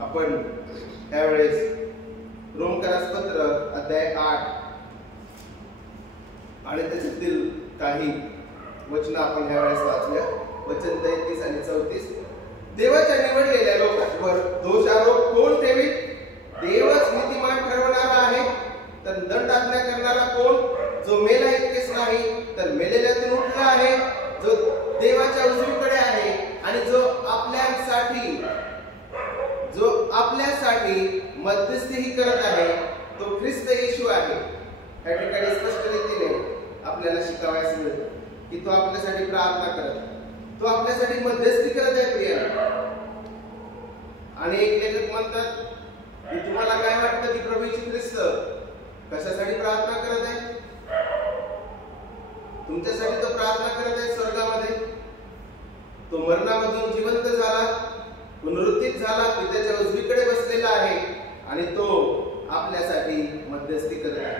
आपण त्यावेळेस रोमकरास पत्र अध्याय 8 आणि त्याच्यातील काही वचन आपण यावेळेस वाचूया. वचन 33 आणि 34. देवाच्या निवडलेल्या लोकांवर दोषारोप कोण ठेवील? देवच नीतिमान ठरवणारा आहे. तर दंड आज्ञा करणारा कोण? जो मेला इतकेच नाही तर मेलेल्यातून उठला आहे, जो देवाच्या उजवीकडे आहे आणि जो आपल्यासाठी मध्यस्थीही करत आहे तो ख्रिस्त येशू आहे. या ठिकाणी स्पष्ट रीतीने आपल्याला शिकावयास मिळतं की तो आपल्यासाठी प्रार्थना करत आहे, तो आपल्यासाठी मध्यस्थी करत आहे प्रियांनो. आणि एक लेखक म्हणतात की तुम्हाला काय वाटतं की प्रभू येशू ख्रिस्त कशासाठी प्रार्थना करत आहे? तुमच्यासाठी तो प्रार्थना करत आहे स्वर्गामध्ये. तो मरणामधून जिवंत झाला, पुनरुत्थित झाला, पित्याच्या उजवीकडे बसलेला आहे आणि तो आपल्यासाठी मध्यस्थी करत आहे.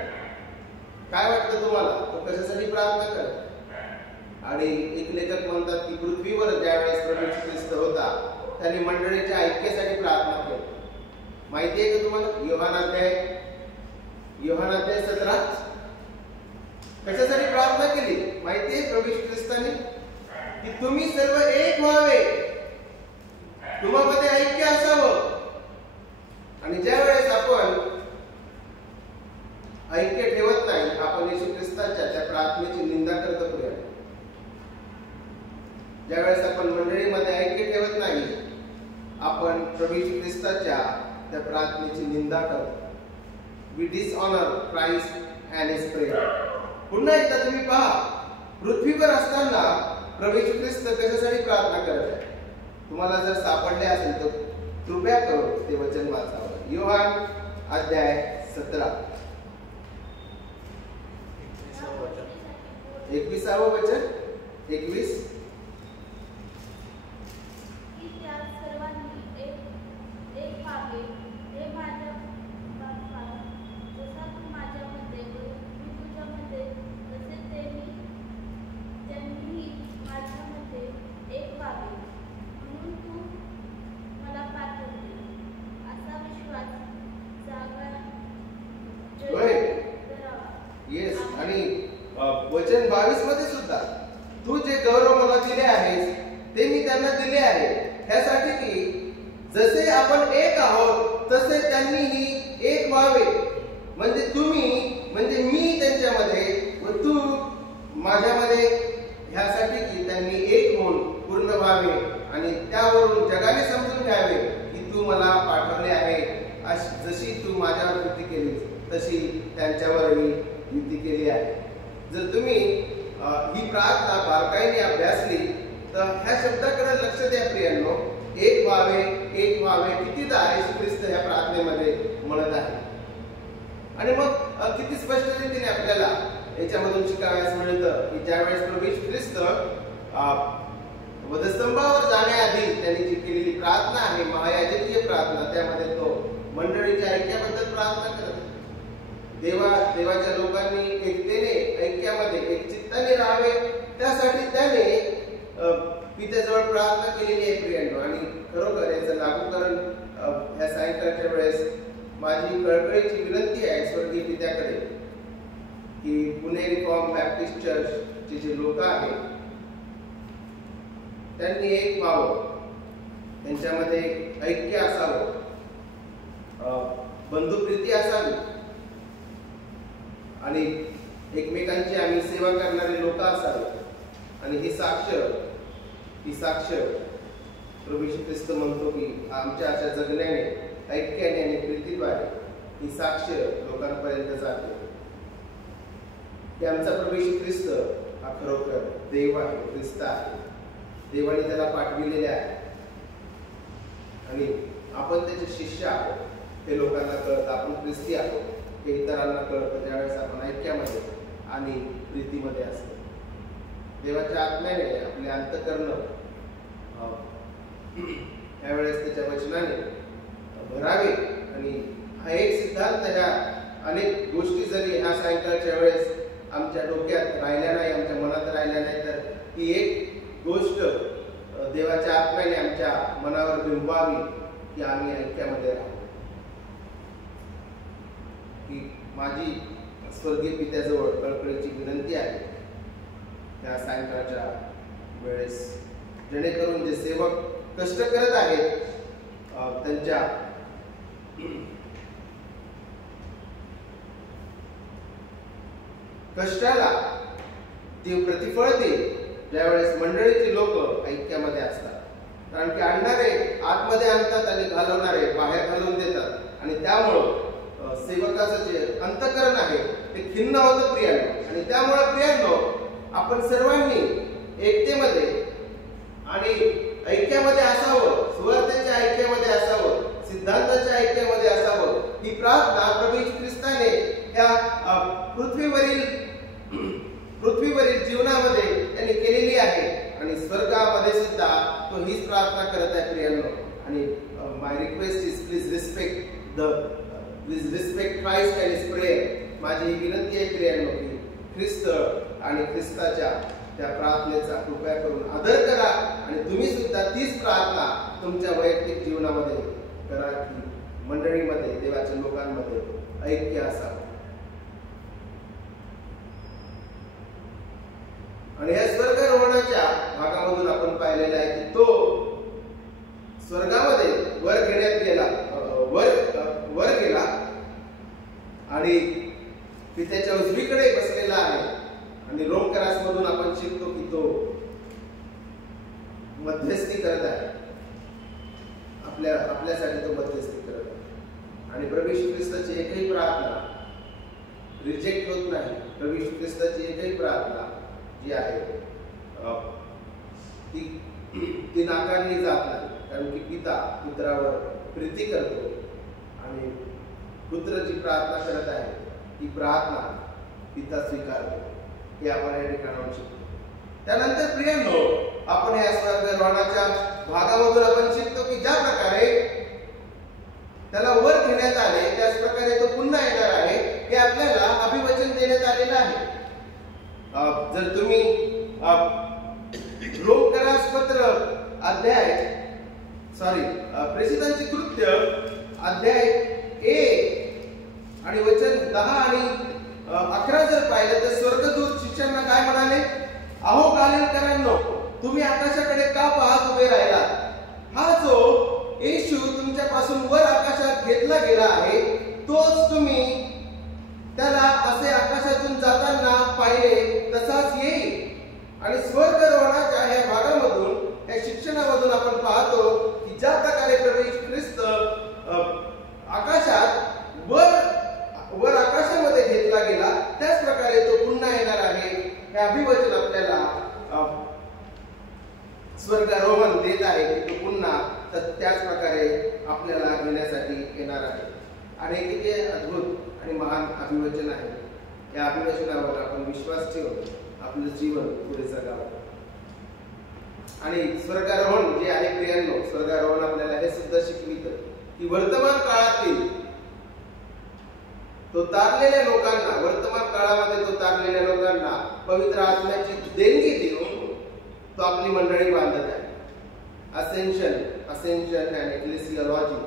काय वाटतं तुम्हाला तो कशासाठी प्रार्थना करत? आणि एक लेखक म्हणतात की पृथ्वीवर ज्यावेळेस प्रभू येशू ख्रिस्त होता त्यांनी मंडळीच्या ऐक्यासाठी प्रार्थना केली. माहिती आहे का तुम्हाला? योहान अध्याय 17 कशासाठी प्रार्थना केली माहिती आहे प्रभू येशू ख्रिस्ताने? की तुम्ही सर्व एक व्हावे, तुम्हामध्ये ऐक्य असावं. आणि ज्या वेळेस आपण ऐक्य ठेवत नाही आपण येशू ख्रिस्ताच्या त्या प्रार्थनेची निंदा करतो. ज्यावेळेस आपण मंडळीमध्ये ऐक्य ठेवत नाही आपण प्रभू येशू ख्रिस्ताच्या त्या प्रार्थनेची निंदा करतो. We dishonour Christ and his prayer. पुन्हा एकदा तुम्ही पहा, पृथ्वीवर असताना प्रभू येशू ख्रिस्त कशासाठी प्रार्थना करत आहे? तुम्हाला जर सापडले असेल तर कृपया करून ते वचन वाचावं. योहान अध्याय 17 21 वचन 21. वचन 22 मध्ये सुद्धा तू जे गौरव मला दिले आहेस ते मी त्यांना दिले आहे ह्यासाठी की जसे आपण एक आहोत तसे त्यांनीही एक व्हावे, म्हणजे तुम्ही म्हणजे मी त्यांच्यामध्ये व तू माझ्यामध्ये, ह्यासाठी की त्यांनी एक होऊन पूर्ण व्हावे आणि त्यावरून जगाने समजून घ्यावे की तू मला पाठवले आहे. जशी तू माझ्यावर प्रीती केली तशी त्यांच्यावरही प्रीती केली आहे. जर तुम्ही ही प्रार्थना बारकाईने अभ्यासली तर ह्या शब्दाकडे लक्ष द्या प्रियांनो. एक व्हावे, एक व्हावे कितीदा येशू ख्रिस्त ह्या प्रार्थनेमध्ये म्हणत आहे. आणि मग किती स्पष्ट रीतीने आपल्याला याच्यामधून शिकावयास मिळतं की ज्यावेळेस प्रभू येशू ख्रिस्त वधस्तंभावर जाण्याआधी त्यांनी जी केलेली प्रार्थना आहे, महायाजकीय प्रार्थना, त्यामध्ये तो मंडळीच्या ऐक्याबद्दल प्रार्थना करत आहे. देवाच्या लोकांनी एकतेने, ऐक्यामध्ये, एक चित्ताने राहावे, त्यासाठी त्याने पित्याजवळ प्रार्थना केलेली आहे प्रियांनो. आणि खरोखर याचं लागूकरण ह्या सायंकाळच्या वेळेस माझी कळकळीची विनंती आहे स्वर्गीय पित्याकडे की पुणे रिफॉर्म बॅप्टिस्ट चर्चचे जे लोक आहेत त्यांनी एक व्हावं, त्यांच्यामध्ये ऐक्य असावं, बंधुप्रीती असावी आणि एकमेकांची आम्ही सेवा करणारे लोक असावे. आणि ही साक्ष प्रभू येशू ख्रिस्त म्हणतो की आमच्या अशा जगण्याने, ऐक्याने आणि प्रीतीद्वारे ही साक्ष लोकांपर्यंत जाते की आमचा प्रभू येशू ख्रिस्त हा खरोखर देव आहे, ख्रिस्त आहे, देवाने त्याला पाठविलेले आहे आणि आपण त्याचे शिष्य आहोत. हे लोकांना कळतं, आपण ख्रिस्ती आहोत हे इतरांना कळतं ज्यावेळेस आपण ऐक्यामध्ये आणि प्रीतीमध्ये असतो. देवाच्या आत्म्याने आपले अंतःकरण यावेळेस त्याच्या वचनाने भरावे. आणि हा एक सिद्धांत, ह्या अनेक गोष्टी जरी ह्या सायंकाळच्या वेळेस आमच्या डोक्यात राहिल्या नाही, आमच्या मनात राहिल्या नाही, तर ही एक गोष्ट देवाच्या आत्म्याने आमच्या मनावर बिंबवावी की आम्ही ऐक्यामध्ये राहू. ही माझी स्वर्गीय पित्याजवळ कळकळीची विनंती आहे त्या सायंकाळच्या वेळेस, जेणेकरून जे सेवक कष्ट करत आहेत त्यांच्या कष्टाला देव प्रतिफळ देईल ज्यावेळेस मंडळीचे लोक ऐक्यामध्ये असतात. कारण की आणणारे आतमध्ये आणतात आणि घालवणारे बाहेर घालून देतात. आणि त्यामुळं सेवकाचं जे अंतःकरण आहे ते खिन्न होतं प्रियांनो. आणि त्यामुळे प्रियांनो आपण सर्वांनी एकतेमध्ये आणि ऐक्यामध्ये असावं, सुवार्तेच्या ऐक्यामध्ये असावं, सिद्धांताच्या ऐक्यामध्ये असावं. ही प्रार्थना प्रभू येशू ख्रिस्ताने या पृथ्वीवरील जीवनामध्ये त्यांनी केलेली आहे आणि स्वर्गामध्ये सुद्धा तो हीच प्रार्थना करत आहे प्रियांनो. आणि my request is please respect Christ and his prayer. माझी विनंती आहे प्रियांनो की ख्रिस्त आणि ख्रिस्ताच्या त्या प्रार्थनेचा कृपया करून आदर करा आणि तुम्ही सुद्धा तीच प्रार्थना तुमच्या वैयक्तिक जीवनामध्ये करा की मंडळीमध्ये, देवाच्या लोकांमध्ये ऐक्य असावं. आणि या स्वर्गारोहणाच्या भागामधून आपण पाहिलेलं आहे की तो स्वर्गामध्ये वर घेण्यात गेला, वर गेला आणि पित्याच्या उजवीकडे बसलेला आहे. आणि रोमकरासमधून आपण शिकतो की तो मध्यस्थी करत आहे, आपल्यासाठी तो मध्यस्थी करत आहे. आणि प्रभू येशू ख्रिस्ताची एकही प्रार्थना रिजेक्ट होत नाही. प्रभू येशू ख्रिस्ताची एकही प्रार्थना जी आहे ती नाकारली जात नाही. कारण की पिता पुत्रावर प्रीती करतो आणि पुत्र जी प्रार्थना करत आहे ती प्रार्थना पिता स्वीकारतो. हे आपण या ठिकाणावर शिकतो. त्यानंतर प्रियांनो आपण या स्वर्गारोहणाच्या भागामधून आपण शिकतो की ज्या प्रकारे त्याला वर घेण्यात आले त्याच प्रकारे तो पुन्हा येणार आहे हे आपल्याला अभिवचन देण्यात आलेलं आहे. जर तुम्ही रोमकरासपत्र प्रेषितांची कृत्य अध्याय 1 आणि वचन 10 आणि 11 जर पाहिलं तर स्वर्गदूत शिष्यांना काय म्हणाले? अहो गालिलकरांनो, तुम्ही आकाशाकडे का पाहत उभे राहिलात? हा जो येशू तुमच्यापासून वर आकाशात घेतला गेला आहे तोच तुम्ही त्याला असे आकाशातून जाताना पाहिले तसाच येईल. आणि स्वर्गारोहणाच्या या भागामधून, या शिक्षणामधून आपण पाहतो की ज्या प्रकारे प्रभू येशू ख्रिस्त आकाशात वर आकाशामध्ये घेतला गेला त्याच प्रकारे तो पुन्हा येणार आहे. हे अभिवचन आपल्याला स्वर्गारोहण देत आहे की तो पुन्हा त्याच प्रकारे आपल्याला घेण्यासाठी येणार आहे. आणि किती अद्भुत आणि महान अभिवचन आहे. या अभिवचनावर आपण विश्वास ठेवून आपलं जीवन पुढे जगावं. आणि स्वर्गारोहण जे आहे प्रियांनो, स्वर्गारोहण आपल्याला हे सुद्धा शिकवितं की वर्तमान काळातील तो तारलेल्या लोकांना, वर्तमान काळामध्ये तो तारलेल्या लोकांना पवित्र आत्म्याची देणगी देऊन तो आपली मंडळी बांधत आहे. असेन्शन अँड एक्लेसिओलॉजी,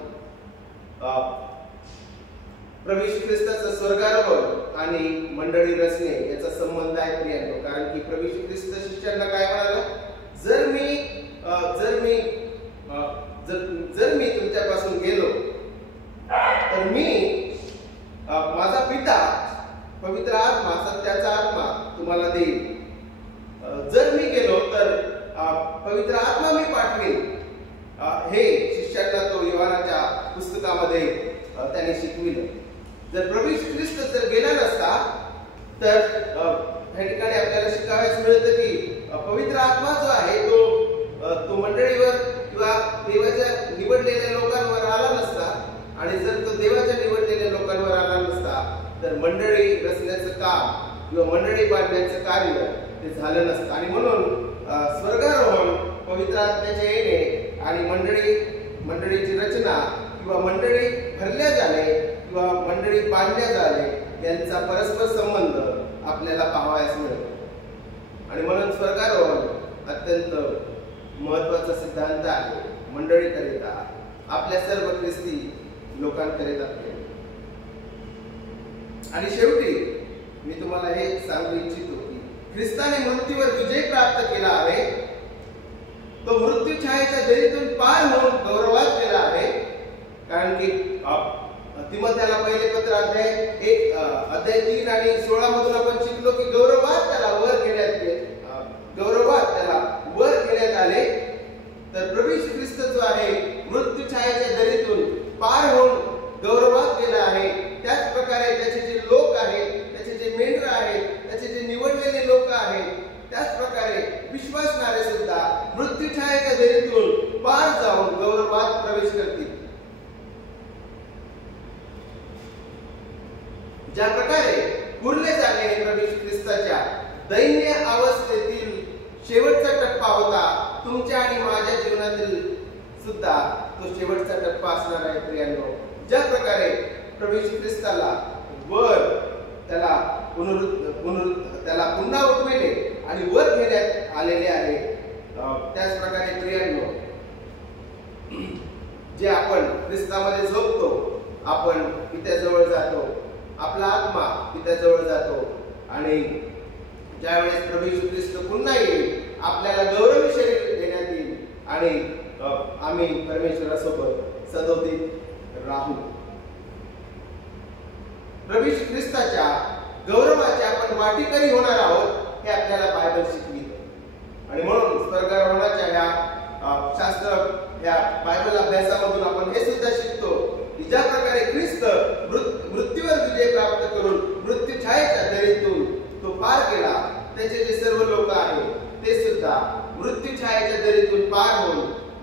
प्रभू येशू ख्रिस्ताचं स्वर्गारोहण आणि मंडळी रचणे याचा संबंध आहे प्रियांनो. कारण की प्रभू येशू ख्रिस्त शिष्यांना काय म्हणाला, जर मी तुमच्यापासून गेलो तर मी माझा पिता पवित्र आत्मा, सत्याचा आत्मा तुम्हाला देईल. जर मी गेलो तर पवित्र आत्मा मी पाठवेन. हे शिष्यांना तो योहानाच्या पुस्तकामध्ये त्याने शिकविलं. जर प्रभू येशू ख्रिस्त जर गेला नसता तर या ठिकाणी आपल्याला शिकावयास मिळतं की पवित्र आत्मा जो आहे तो मंडळीवर किंवा देवाच्या निवडलेल्या लोकांवर आला नसता. आणि जर तो देवाच्या निवडलेल्या लोकांवर आला नसता तर मंडळी रचण्याचं काम किंवा मंडळी बांधण्याचं कार्य ते झालं नसतं. आणि म्हणून स्वर्गारोहण, पवित्र आत्म्याचे येणे आणि मंडळीची रचना किंवा मंडळी भरल्या जाणे किंवा मंडळी बांधल्या जाणे यांचा परस्पर संबंध आपल्याला पाहावयास मिळतो. आणि म्हणून स्वर्गारोहण अत्यंत महत्वाचा सिद्धांत आहे मंडळीकरिता, आपल्या सर्व ख्रिस्ती लोकांकरिता. आणि शेवटी मी तुम्हाला हे सांगू इच्छितो की ख्रिस्ताने मृत्यूवर विजय प्राप्त केला आहे. तो मृत्यू छायेच्या दरीतून पार होऊन गौरवात गेला आहे. कारण की तिमोथेला पहिले पत्र अध्याय 3 आणि 16 मधून आपण शिकलो की गौरवात त्याला वर घेण्यात आले. तर प्रभू येशू ख्रिस्त जो आहे मृत्यू छायेच्या दरीतून पार होऊन गौरवात गेला आहे. त्याच प्रकारे त्याचे जे लोक आहेत, त्याचे जे मेंढर आहेत, त्याचे जे निवडलेले लोक आहेत, त्याच प्रकारे विश्वासणारे सुद्धा मृत्यू छायेच्या दरीतून पार जाऊन गौरवात प्रवेश करतील. ज्या प्रकारे पुरले जाणे प्रभू येशू ख्रिस्ताच्या दैन्य अवस्थेतील शेवटचा टप्पा होता, तुमच्या आणि माझ्या जीवनातील सुद्धा तो शेवटचा टप्पा असणार आहे प्रियांनो. ज्या प्रकारे प्रभू येशू ख्रिस्ताला वर त्याला पुन्हा उठविले आणि वर घेण्यात आलेले आहे, त्याच प्रकारे प्रियांनो जे आपण ख्रिस्तामध्ये झोपतो, आपण पित्याजवळ जातो, आपला आत्मा पित्याजवळ जातो. आणि ज्यावेळेस प्रभू येशू ख्रिस्त पुन्हा येईल, आपल्याला गौरवी शरीर देण्यात येईल आणि आम्ही परमेश्वरासोबत सदोदित राहू. प्रभू येशू ख्रिस्ताच्या गौरवाचे आपण वाटेकरी होणार आहोत हे आपल्याला बायबल शिकविते. आणि म्हणून स्वर्गारोहणाच्या या बायबल अभ्यासामधून आपण हे सुद्धा शिकतो की ज्या प्रकारे ख्रिस्त मृत्यूवर विजय प्राप्त करून मृत्यू छायेच्या दरीतून तो पार गेला, त्याचे जे सर्व लोक आहेत ते सुद्धा मृत्यू छायेच्या दरीतून पार होऊन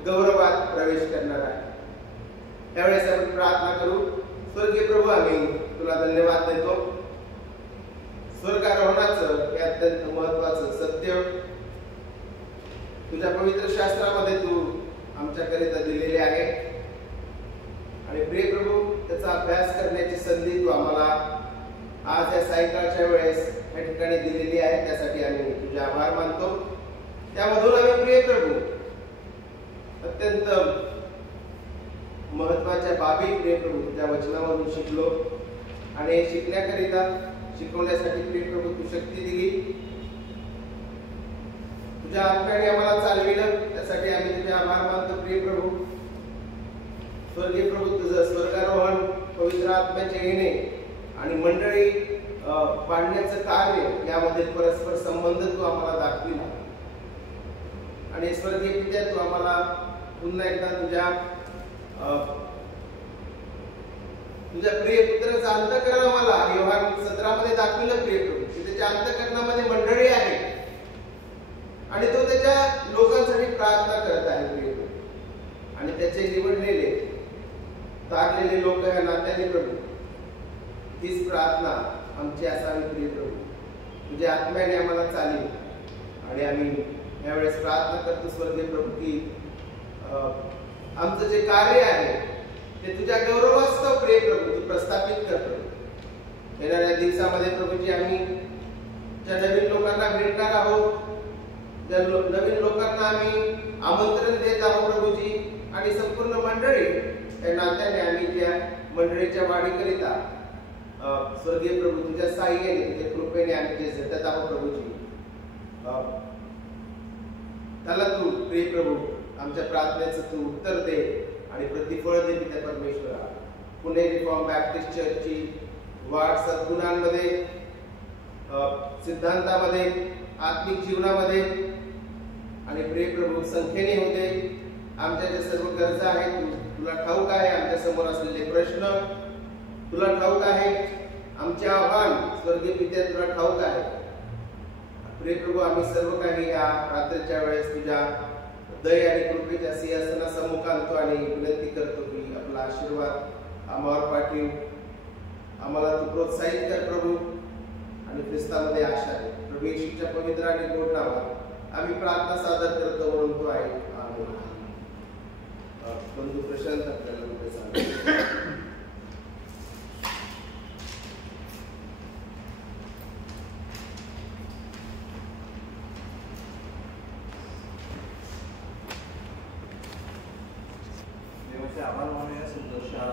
गौरवात प्रवेश करणार आहे. त्यावेळेस आपण प्रार्थना करू. स्वर्गीय प्रभू, आम्ही तुला धन्यवाद देतो. स्वर्गारोहणाचं हे अत्यंत महत्वाचं सत्य तुझ्या पवित्र शास्त्रामध्ये तू आमच्याकरिता दिलेले आहे. आणि प्रिय प्रभू, त्याचा अभ्यास करण्याची संधी तू आम्हाला आज या सायंकाळच्या वेळेस या ठिकाणी दिलेली आहे. त्यासाठी आम्ही तुझे आभार मानतो. त्यामधून आम्ही प्रिय प्रभू अत्यंत महत्वाच्या बाबी प्रिय प्रभू तुझ्या वचनामधून शिकलो. आणि शिकण्याकरिता, शिकवण्यासाठी प्रिय प्रभू तू शक्ती दिली, तुझ्या आत्म्याने आम्हाला चालविलं. त्यासाठी आम्ही तुझे आभार मानतो प्रिय प्रभू. स्वर्गीय प्रभू, तुझं स्वर्गारोहण, पवित्र आत्म्याचे येणे आणि मंडळी बांधण्याचं कार्य यामध्ये परस्पर संबंध तू आम्हाला दाखविला. आणि स्वर्गीय पित्या, तू आम्हाला पुन्हा एकदा तुझ्या प्रिय पुत्राचा अंतःकरण आम्हाला योहान 17 मध्ये दाखविलं प्रिय प्रभू की त्याच्या अंतःकरणामध्ये मंडळी आहे आणि तो त्याच्या लोकांसाठी प्रार्थना करत आहे प्रिय प्रभू. आणि त्याचे निवडलेले तारलेले लोक या नात्याने प्रभू हीच प्रार्थना आमची असावी प्रिय प्रभू. तुझ्या आत्म्याने आम्हाला चालेल आणि आम्ही यावेळेस प्रार्थना करतो स्वर्गीय प्रभू की आमचं जे कार्य आहे ते तुझ्या गौरवास्तव प्रिय प्रभू तू प्रस्थापित कर प्रभू। येणाऱ्या दिवसामध्ये प्रभूजी आम्ही ज्या नवीन लोकांना भेटणार आहोत, ज्या नवीन लोकांना आम्ही आमंत्रण देत आहोत प्रभूजी, आणि संपूर्ण मंडळी त्या नात्याने आम्ही त्या मंडळीच्या वाढीकरिता स्वर्गीय प्रभू तुझ्या साह्याने तुझ्या कृपेने आम्ही जे झटत आहोत प्रभूजी, त्याला तू प्रिय प्रभू आमच्या प्रार्थनेचं तू उत्तर दे आणि प्रतिफळ दे पिता परमेश्वरा। पुणे रिफॉर्म बॅप्टिस्ट चर्चची वाढ सद्गुणांमध्ये, सिद्धांतामध्ये, आत्मिक जीवनामध्ये आणि प्रिय प्रभू संख्येने होते। आमच्या ज्या सर्व गरजा आहेत तुला ठाऊक आहे, आमच्या समोर असलेले प्रश्न तुला ठाऊक आहे, आमचे आव्हान स्वर्गीय पित्या तुला ठाऊक आहे। प्रिय प्रभू आम्ही सर्व काही या रात्रीच्या वेळेस तुझ्या दय आणि कृपेच्या सिंहासनासमोर आणतो आणि विनंती करतो की आपला आशीर्वाद आम्हावर पाठव, आम्हाला तू प्रोत्साहित कर प्रभू, आणि ख्रिस्तामध्ये आशा आहे। प्रभू येशूच्या पवित्र आणि गोड नावात आम्ही प्रार्थना सादर करतो म्हणून तो आहे। बंधू प्रशांत आपल्याला